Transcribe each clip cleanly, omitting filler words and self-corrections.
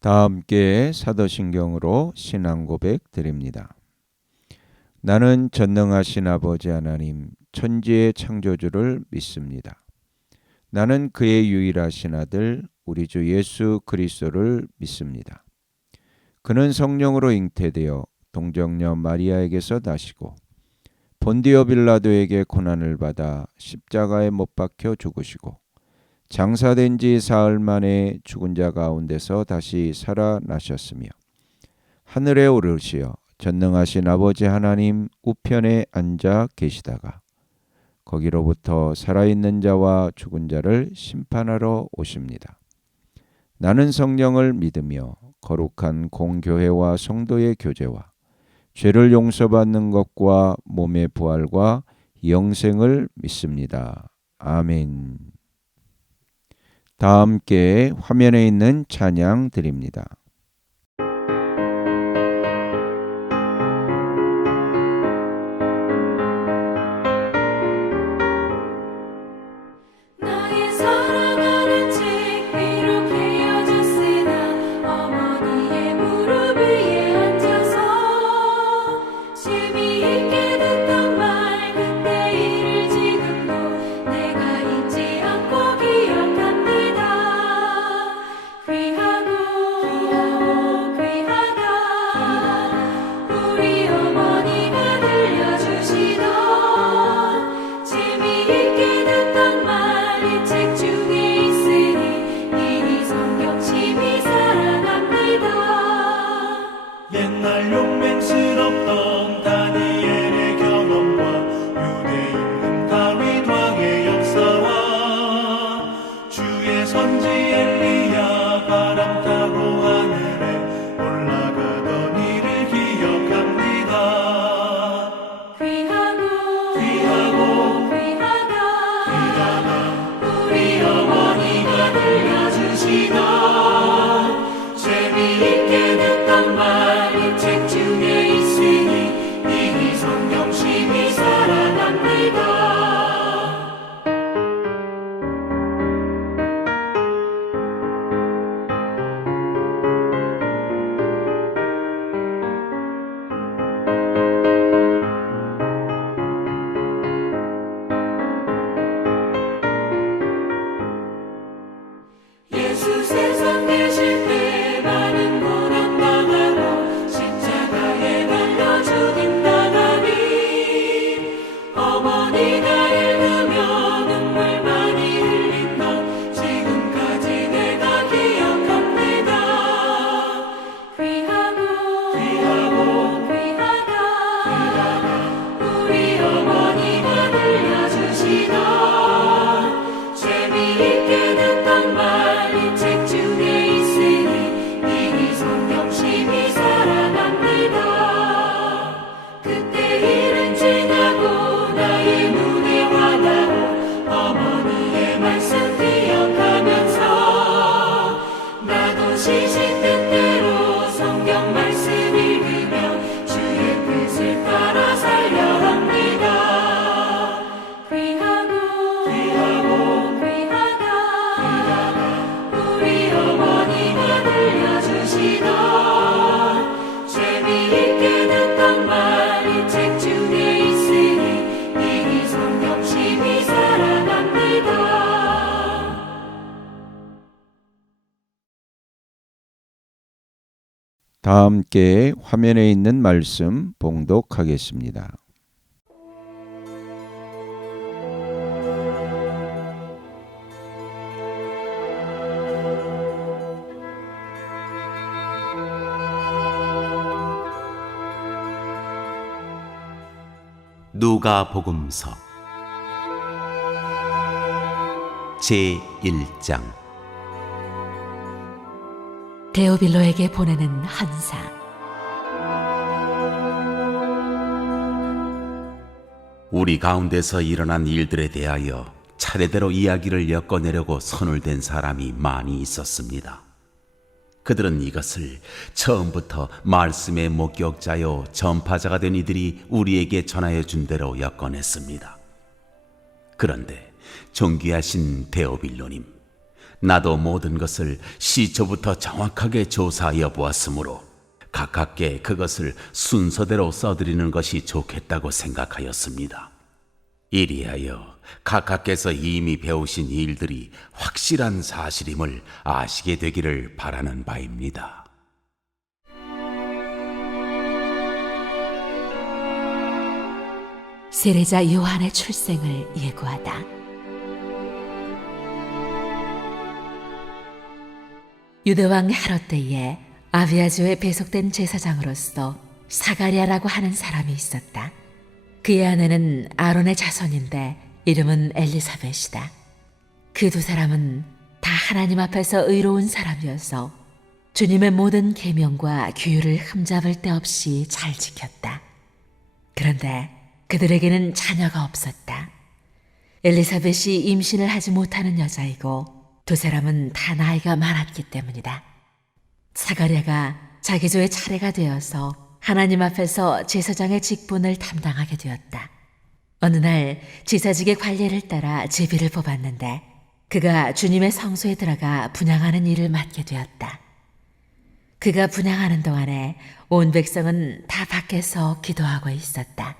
다 함께 사도신경으로 신앙 고백 드립니다. 나는 전능하신 아버지 하나님 천지의 창조주를 믿습니다. 나는 그의 유일하신 아들 우리 주 예수 그리스도를 믿습니다. 그는 성령으로 잉태되어 동정녀 마리아에게서 나시고 본디오 빌라도에게 고난을 받아 십자가에 못 박혀 죽으시고 장사된 지 사흘 만에 죽은 자 가운데서 다시 살아나셨으며 하늘에 오르시어 전능하신 아버지 하나님 우편에 앉아 계시다가 거기로부터 살아있는 자와 죽은 자를 심판하러 오십니다. 나는 성령을 믿으며 거룩한 공교회와 성도의 교제와 죄를 용서받는 것과 몸의 부활과 영생을 믿습니다. 아멘. 다 함께 화면에 있는 찬양 드립니다. 다 함께 화면에 있는 말씀 봉독하겠습니다. 누가복음서 제1장 데오빌로에게 보내는 한사. 우리 가운데서 일어난 일들에 대하여 차례대로 이야기를 엮어내려고 손을 댄 사람이 많이 있었습니다. 그들은 이것을 처음부터 말씀의 목격자요 전파자가 된 이들이 우리에게 전하여 준 대로 엮어냈습니다. 그런데 존귀하신 데오빌로님, 나도 모든 것을 시초부터 정확하게 조사하여 보았으므로 가깝게 그것을 순서대로 써드리는 것이 좋겠다고 생각하였습니다. 이리하여 각하께서 이미 배우신 일들이 확실한 사실임을 아시게 되기를 바라는 바입니다. 세례자 요한의 출생을 예고하다. 유대왕 헤롯 때에 아비아주에 배속된 제사장으로서 사가랴라고 하는 사람이 있었다. 그의 아내는 아론의 자손인데 이름은 엘리사벳이다. 그 두 사람은 다 하나님 앞에서 의로운 사람이어서 주님의 모든 계명과 규율을 흠잡을 데 없이 잘 지켰다. 그런데 그들에게는 자녀가 없었다. 엘리사벳이 임신을 하지 못하는 여자이고 두 사람은 다 나이가 많았기 때문이다. 사가랴가 자기 조의 차례가 되어서 하나님 앞에서 제사장의 직분을 담당하게 되었다. 어느 날 제사직의 관례를 따라 제비를 뽑았는데 그가 주님의 성소에 들어가 분향하는 일을 맡게 되었다. 그가 분향하는 동안에 온 백성은 다 밖에서 기도하고 있었다.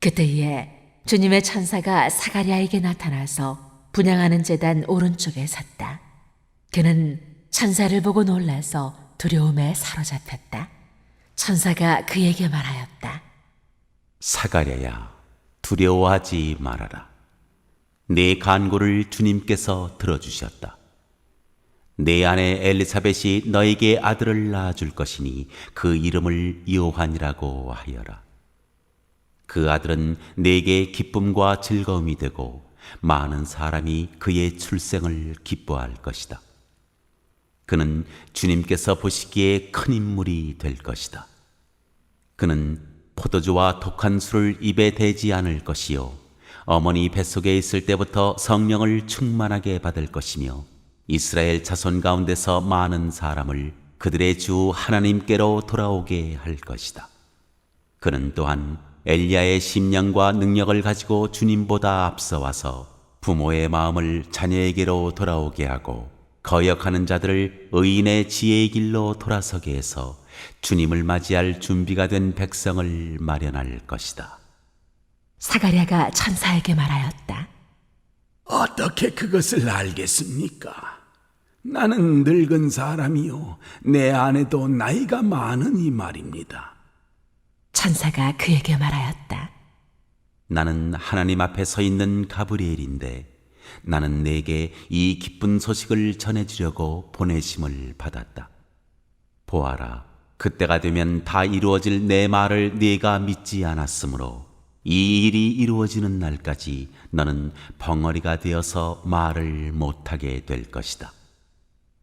그때에 주님의 천사가 사가랴에게 나타나서 분향하는 제단 오른쪽에 섰다. 그는 천사를 보고 놀라서 두려움에 사로잡혔다. 천사가 그에게 말하였다. 사가랴야, 두려워하지 말아라. 내 간구를 주님께서 들어주셨다. 내 아내 엘리사벳이 너에게 아들을 낳아줄 것이니 그 이름을 요한이라고 하여라. 그 아들은 내게 기쁨과 즐거움이 되고 많은 사람이 그의 출생을 기뻐할 것이다. 그는 주님께서 보시기에 큰 인물이 될 것이다. 그는 포도주와 독한 술을 입에 대지 않을 것이요 어머니 뱃속에 있을 때부터 성령을 충만하게 받을 것이며 이스라엘 자손 가운데서 많은 사람을 그들의 주 하나님께로 돌아오게 할 것이다. 그는 또한 엘리야의 심령과 능력을 가지고 주님보다 앞서와서 부모의 마음을 자녀에게로 돌아오게 하고 거역하는 자들을 의인의 지혜의 길로 돌아서게 해서 주님을 맞이할 준비가 된 백성을 마련할 것이다. 사가랴가 천사에게 말하였다. 어떻게 그것을 알겠습니까? 나는 늙은 사람이요 내 아내도 나이가 많으니 말입니다. 천사가 그에게 말하였다. 나는 하나님 앞에 서 있는 가브리엘인데 나는 내게 이 기쁜 소식을 전해주려고 보내심을 받았다. 보아라, 그때가 되면 다 이루어질 내 말을 네가 믿지 않았으므로 이 일이 이루어지는 날까지 너는 벙어리가 되어서 말을 못하게 될 것이다.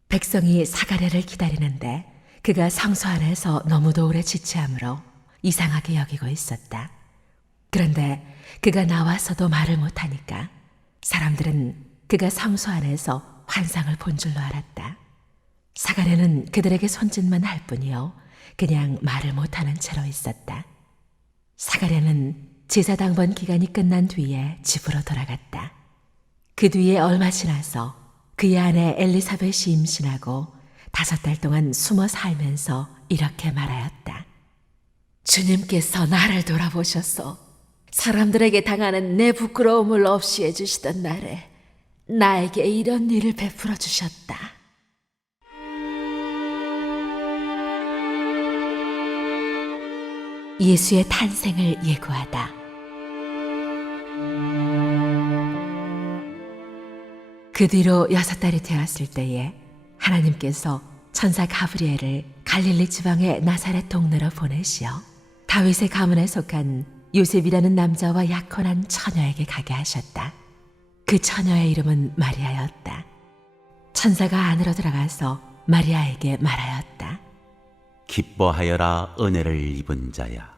백성이 사가랴를 기다리는데 그가 성소 안에서 너무도 오래 지체하므로 이상하게 여기고 있었다. 그런데 그가 나와서도 말을 못하니까 사람들은 그가 성소 안에서 환상을 본 줄로 알았다. 사가랴는 그들에게 손짓만 할 뿐이요 그냥 말을 못하는 채로 있었다. 사가랴는 제사 당번 기간이 끝난 뒤에 집으로 돌아갔다. 그 뒤에 얼마 지나서 그의 아내 엘리사벳이 임신하고 5달 동안 숨어 살면서 이렇게 말하였다. 주님께서 나를 돌아보셔서 사람들에게 당하는 내 부끄러움을 없이 해주시던 날에 나에게 이런 일을 베풀어 주셨다. 예수의 탄생을 예고하다. 그 뒤로 6달이 되었을 때에 하나님께서 천사 가브리엘을 갈릴리 지방의 나사렛 동네로 보내시어 다윗의 가문에 속한 요셉이라는 남자와 약혼한 처녀에게 가게 하셨다. 그 처녀의 이름은 마리아였다. 천사가 안으로 들어가서 마리아에게 말하였다. 기뻐하여라, 은혜를 입은 자야.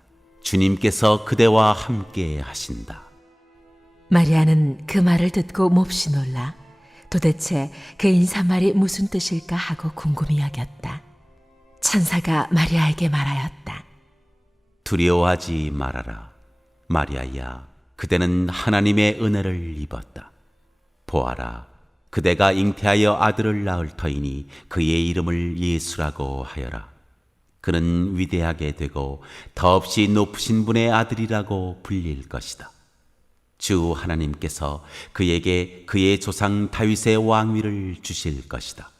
주님께서 그대와 함께 하신다. 마리아는 그 말을 듣고 몹시 놀라 도대체 그 인사말이 무슨 뜻일까 하고 궁금히 여겼다. 천사가 마리아에게 말하였다. 두려워하지 말아라. 마리아야, 그대는 하나님의 은혜를 입었다. 보아라, 그대가 잉태하여 아들을 낳을 터이니 그의 이름을 예수라고 하여라. 그는 위대하게 되고 더없이 높으신 분의 아들이라고 불릴 것이다. 주 하나님께서 그에게 그의 조상 다윗의 왕위를 주실 것이다.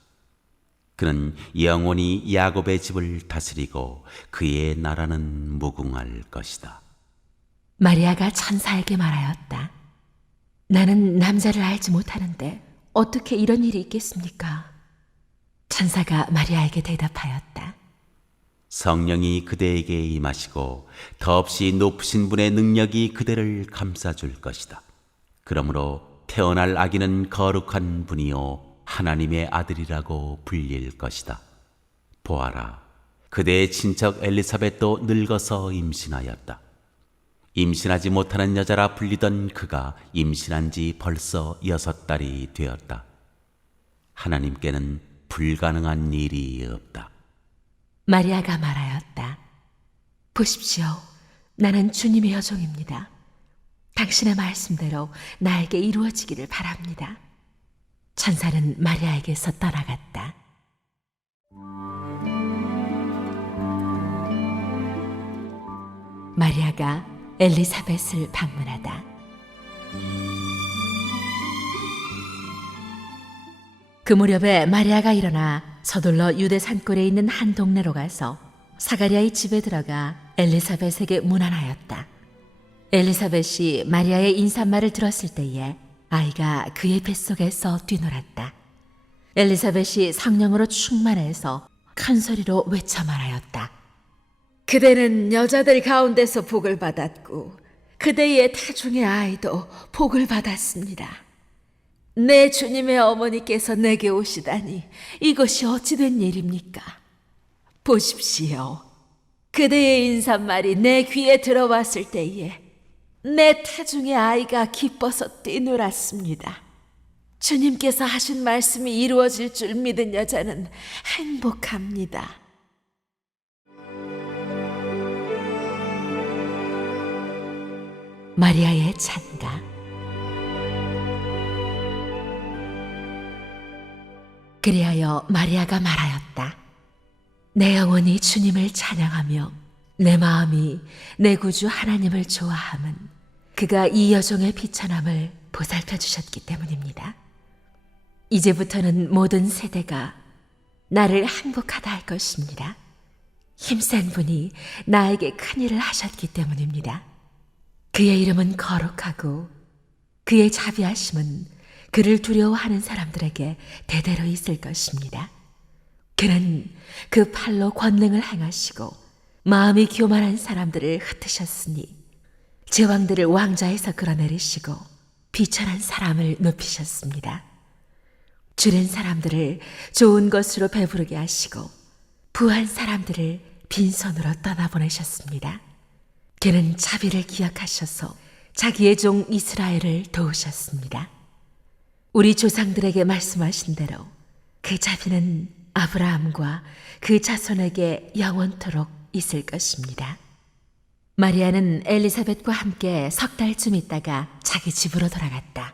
그는 영원히 야곱의 집을 다스리고 그의 나라는 무궁할 것이다. 마리아가 천사에게 말하였다. 나는 남자를 알지 못하는데 어떻게 이런 일이 있겠습니까? 천사가 마리아에게 대답하였다. 성령이 그대에게 임하시고 더없이 높으신 분의 능력이 그대를 감싸줄 것이다. 그러므로 태어날 아기는 거룩한 분이요 하나님의 아들이라고 불릴 것이다. 보아라, 그대의 친척 엘리사벳도 늙어서 임신하였다. 임신하지 못하는 여자라 불리던 그가 임신한 지 벌써 6달이 되었다. 하나님께는 불가능한 일이 없다. 마리아가 말하였다. 보십시오. 나는 주님의 여종입니다. 당신의 말씀대로 나에게 이루어지기를 바랍니다. 천사는 마리아에게서 떠나갔다. 마리아가 엘리사벳을 방문하다. 그 무렵에 마리아가 일어나 서둘러 유대 산골에 있는 한 동네로 가서 사가랴의 집에 들어가 엘리사벳에게 문안하였다. 엘리사벳이 마리아의 인사말을 들었을 때에 아이가 그의 뱃속에서 뛰놀았다. 엘리사벳이 성령으로 충만해서 큰 소리로 외쳐 말하였다. 그대는 여자들 가운데서 복을 받았고 그대의 태중의 아이도 복을 받았습니다. 내 주님의 어머니께서 내게 오시다니 이것이 어찌된 일입니까? 보십시오. 그대의 인사말이 내 귀에 들어왔을 때에 내 태중의 아이가 기뻐서 뛰놀았습니다. 주님께서 하신 말씀이 이루어질 줄 믿은 여자는 행복합니다. 마리아의 찬가. 그리하여 마리아가 말하였다. 내 영혼이 주님을 찬양하며 내 마음이 내 구주 하나님을 좋아함은 그가 이 여종의 비천함을 보살펴 주셨기 때문입니다. 이제부터는 모든 세대가 나를 행복하다 할 것입니다. 힘센 분이 나에게 큰일을 하셨기 때문입니다. 그의 이름은 거룩하고 그의 자비하심은 그를 두려워하는 사람들에게 대대로 있을 것입니다. 그는 그 팔로 권능을 행하시고 마음이 교만한 사람들을 흩으셨으니 제왕들을 왕좌에서 끌어내리시고 비천한 사람을 높이셨습니다. 줄인 사람들을 좋은 것으로 배부르게 하시고 부한 사람들을 빈손으로 떠나보내셨습니다. 그는 자비를 기억하셔서 자기의 종 이스라엘을 도우셨습니다. 우리 조상들에게 말씀하신 대로 그 자비는 아브라함과 그 자손에게 영원토록 있을 것입니다. 마리아는 엘리사벳과 함께 3달쯤 있다가 자기 집으로 돌아갔다.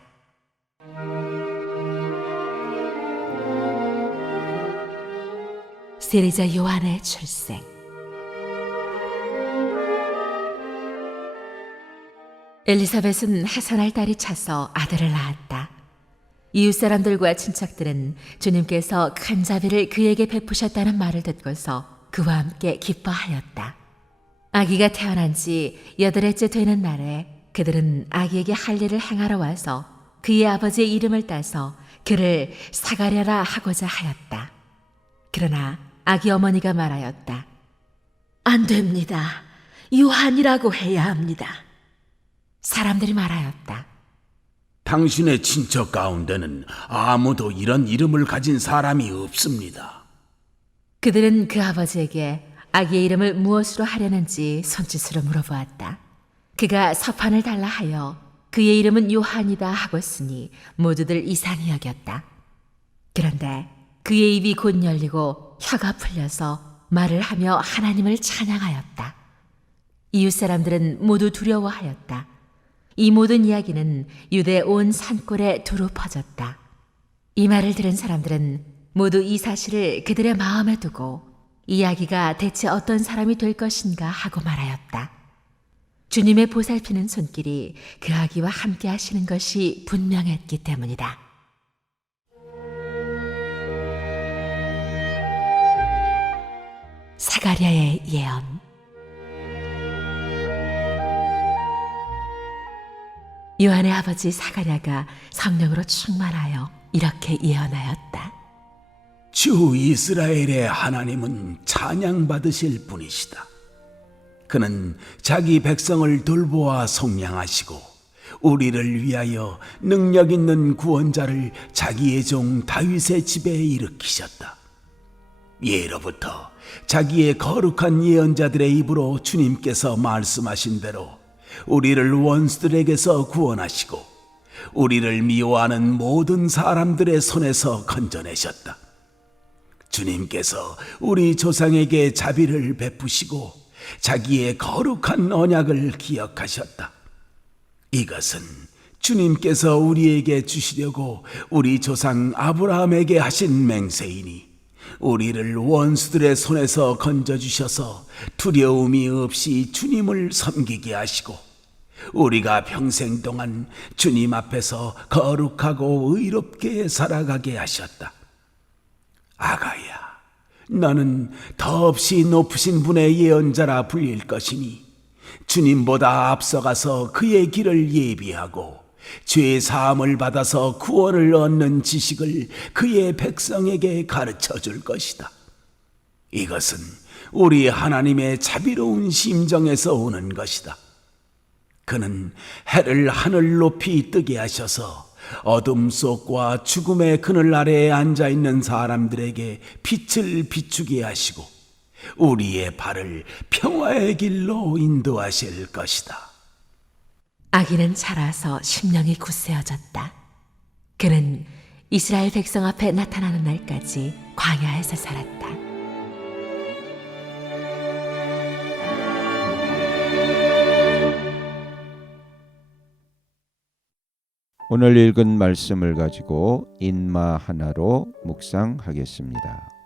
세리자 요한의 출생. 엘리사벳은 해산할 달이 차서 아들을 낳았다. 이웃 사람들과 친척들은 주님께서 큰 자비를 그에게 베푸셨다는 말을 듣고서 그와 함께 기뻐하였다. 아기가 태어난 지 8해째 되는 날에 그들은 아기에게 할 일을 행하러 와서 그의 아버지의 이름을 따서 그를 사가랴라 하고자 하였다. 그러나 아기 어머니가 말하였다. 안 됩니다. 요한이라고 해야 합니다. 사람들이 말하였다. 당신의 친척 가운데는 아무도 이런 이름을 가진 사람이 없습니다. 그들은 그 아버지에게 아기의 이름을 무엇으로 하려는지 손짓으로 물어보았다. 그가 서판을 달라 하여 그의 이름은 요한이다 하고쓰니 모두들 이상히 여겼다. 그런데 그의 입이 곧 열리고 혀가 풀려서 말을 하며 하나님을 찬양하였다. 이웃 사람들은 모두 두려워하였다. 이 모든 이야기는 유대 온 산골에 두루 퍼졌다. 이 말을 들은 사람들은 모두 이 사실을 그들의 마음에 두고 이야기가 대체 어떤 사람이 될 것인가 하고 말하였다. 주님의 보살피는 손길이 그 아기와 함께 하시는 것이 분명했기 때문이다. 사가랴의 예언. 요한의 아버지 사가랴가 성령으로 충만하여 이렇게 예언하였다. 주 이스라엘의 하나님은 찬양받으실 분이시다. 그는 자기 백성을 돌보아 속량하시고 우리를 위하여 능력 있는 구원자를 자기의 종 다윗의 집에 일으키셨다. 예로부터 자기의 거룩한 예언자들의 입으로 주님께서 말씀하신 대로 우리를 원수들에게서 구원하시고 우리를 미워하는 모든 사람들의 손에서 건져내셨다. 주님께서 우리 조상에게 자비를 베푸시고 자기의 거룩한 언약을 기억하셨다. 이것은 주님께서 우리에게 주시려고 우리 조상 아브라함에게 하신 맹세이니 우리를 원수들의 손에서 건져주셔서 두려움이 없이 주님을 섬기게 하시고 우리가 평생 동안 주님 앞에서 거룩하고 의롭게 살아가게 하셨다. 아가야, 너는 더없이 높으신 분의 예언자라 불릴 것이니 주님보다 앞서가서 그의 길을 예비하고 죄 사함을 받아서 구원을 얻는 지식을 그의 백성에게 가르쳐 줄 것이다. 이것은 우리 하나님의 자비로운 심정에서 오는 것이다. 그는 해를 하늘 높이 뜨게 하셔서 어둠 속과 죽음의 그늘 아래에 앉아있는 사람들에게 빛을 비추게 하시고 우리의 발을 평화의 길로 인도하실 것이다. 아기는 자라서 심령이 굳세어졌다. 그는 이스라엘 백성 앞에 나타나는 날까지 광야에서 살았다. 오늘 읽은 말씀을 가지고 인마 하나로 묵상하겠습니다.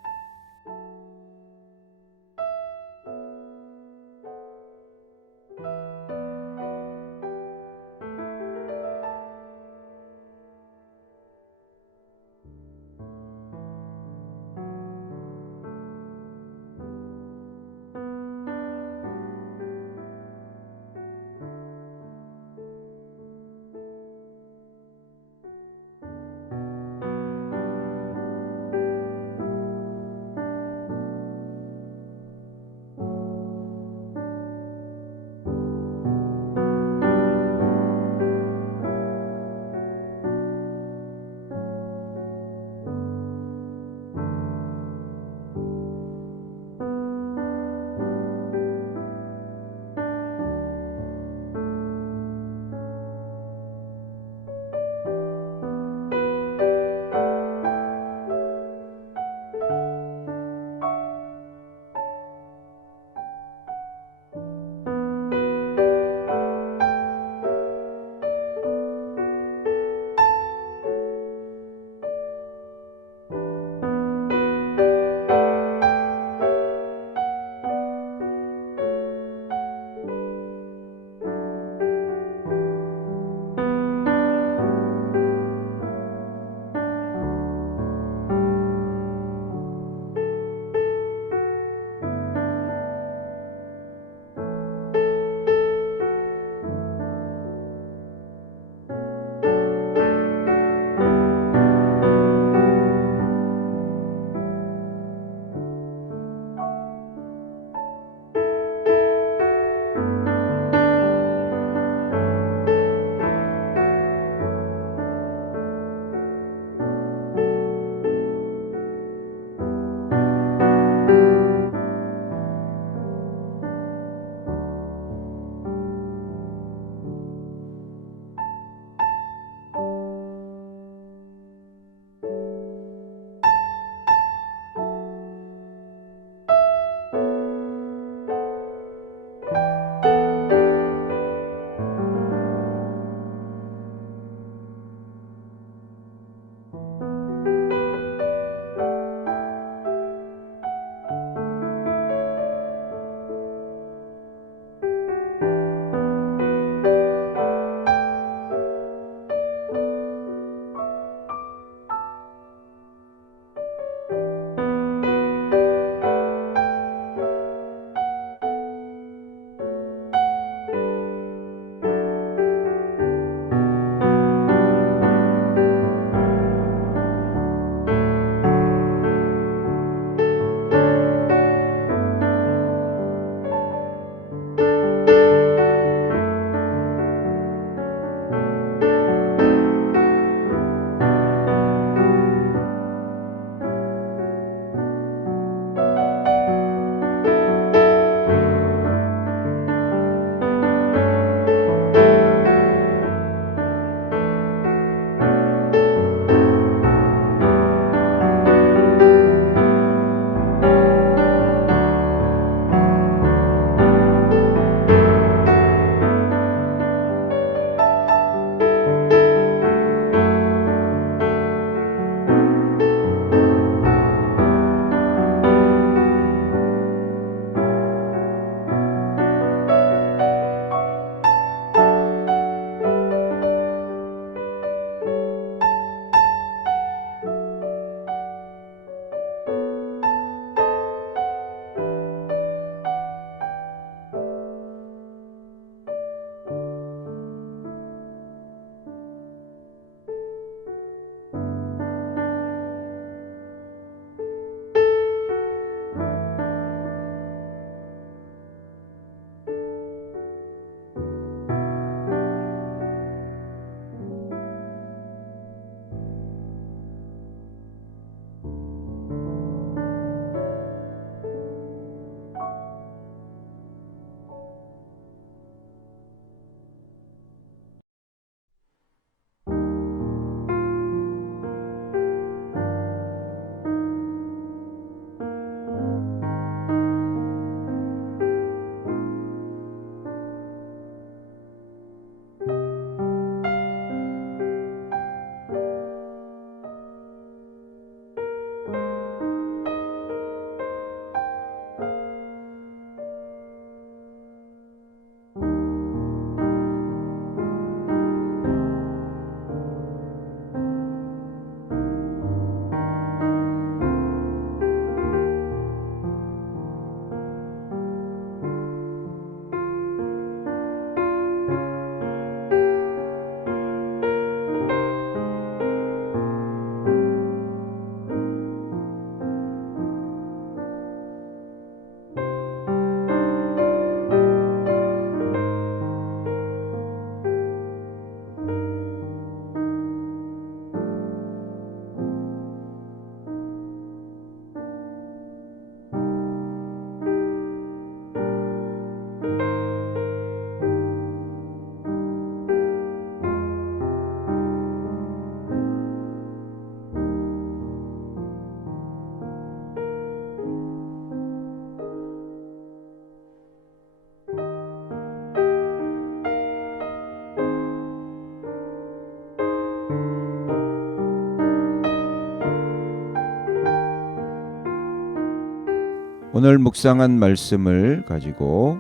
오늘 묵상한 말씀을 가지고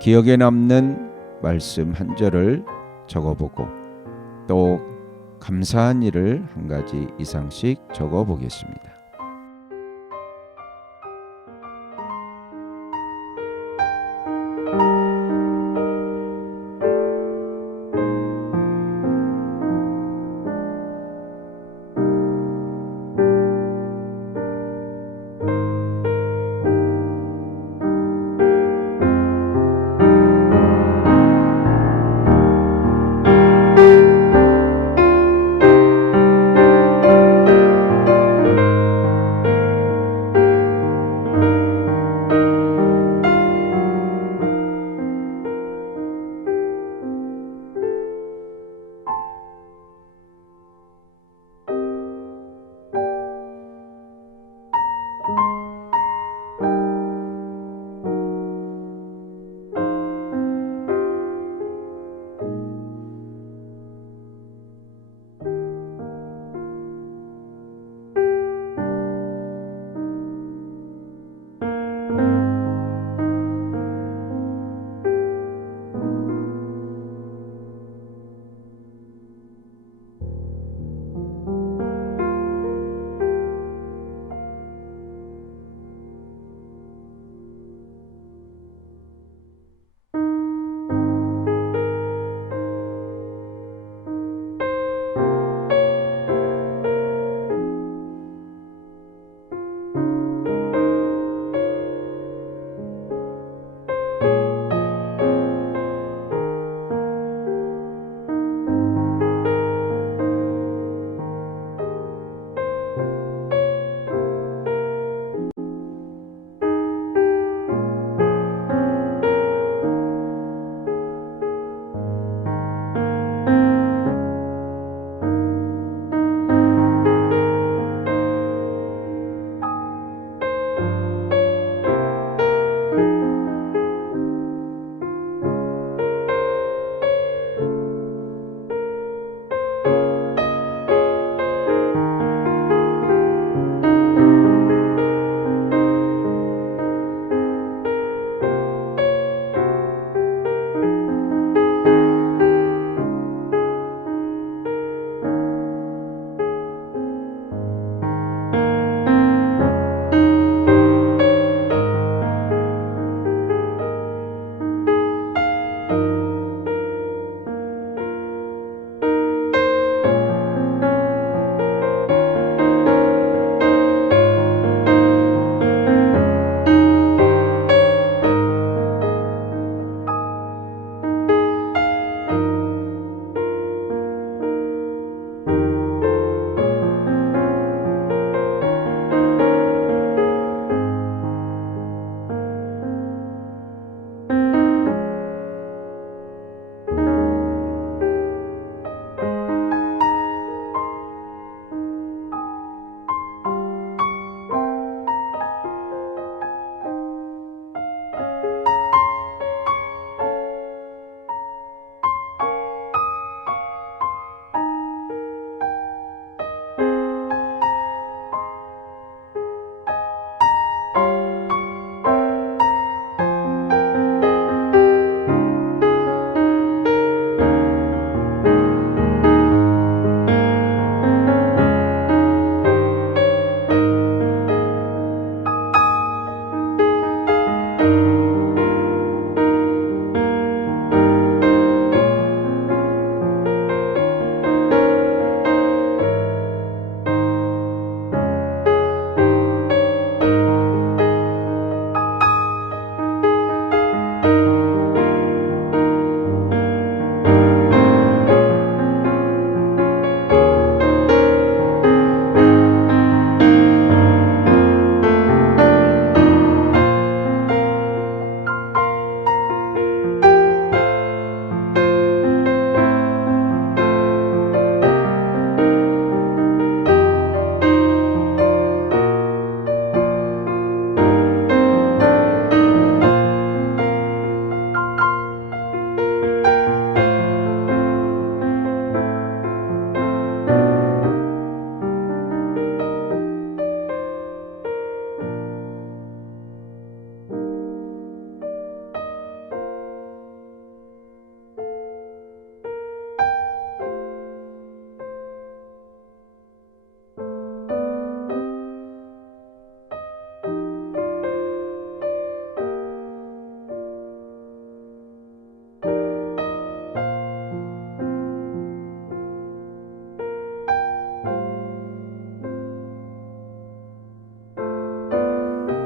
기억에 남는 말씀 한 절을 적어보고 또 감사한 일을 한 가지 이상씩 적어보겠습니다.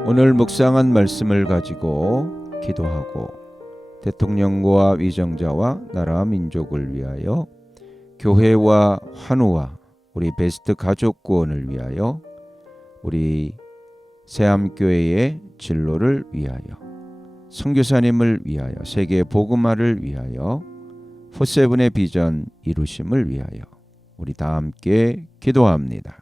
오늘 묵상한 말씀을 가지고 기도하고 대통령과 위정자와 나라 민족을 위하여 교회와 환우와 우리 베스트 가족 구원을 위하여 우리 새암교회의 진로를 위하여 선교사님을 위하여 세계 복음화를 위하여 포세븐의 비전 이루심을 위하여 우리 다 함께 기도합니다.